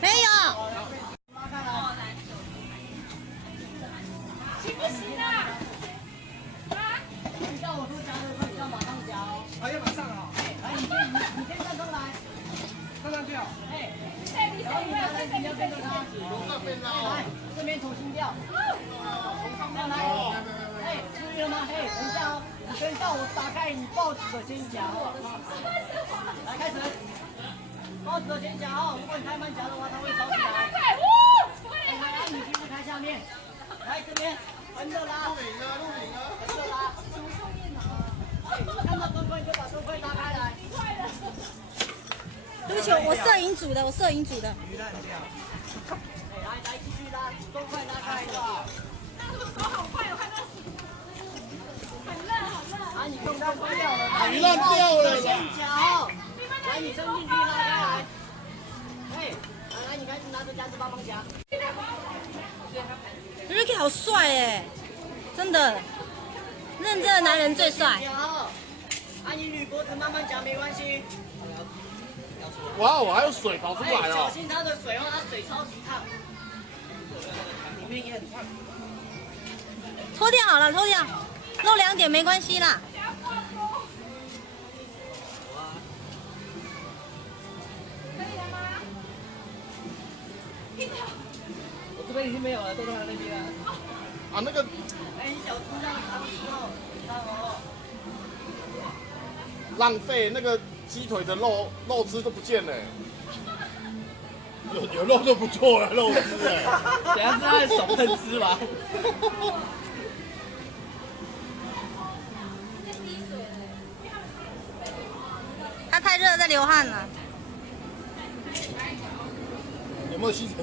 没有。行不行啊？你叫我说夹的，快点叫马上夹哦。要马上啊！来，你先站出来，站上去啊！哎，你然后你拿来，你要跟着他。来，这边重新调。从上面来。哎，注意了吗？嘿，等一下哦，你先叫我打开你报纸的先夹哦。来，开始。报纸的先夹哦，如果你太慢夹的话，它会烧起来。来，你继续开下面。来这边，横着拉。录影啊！横着拉。看到灯棍就把灯棍拉开来。对不起，我摄影组的。鱼烂掉。来，继续拉，灯棍拉开了。手好快，我看到很热。啊，你灯关掉了。鱼烂掉了先夹。来，你伸进去拉开来。哎，来，你开始拿着夹子帮忙夹。Ricky 好帅哎，真的，认真的男人最帅。啊，你捋脖子慢慢夹没关系。哇哦，还有水跑出来小了！心它的水哦，它水超级烫。里面也很烫。脱掉好了，脱掉，露2点没关系啦。我这边已经没有了，都在他那边了。啊，那个，哎，你小猪让汤之后，看哦。浪费那个鸡腿的肉汁都不见了。有肉就不错了，肉汁哎。等下是他的手喷汁吧？他太热在流汗了。有没有吸尘？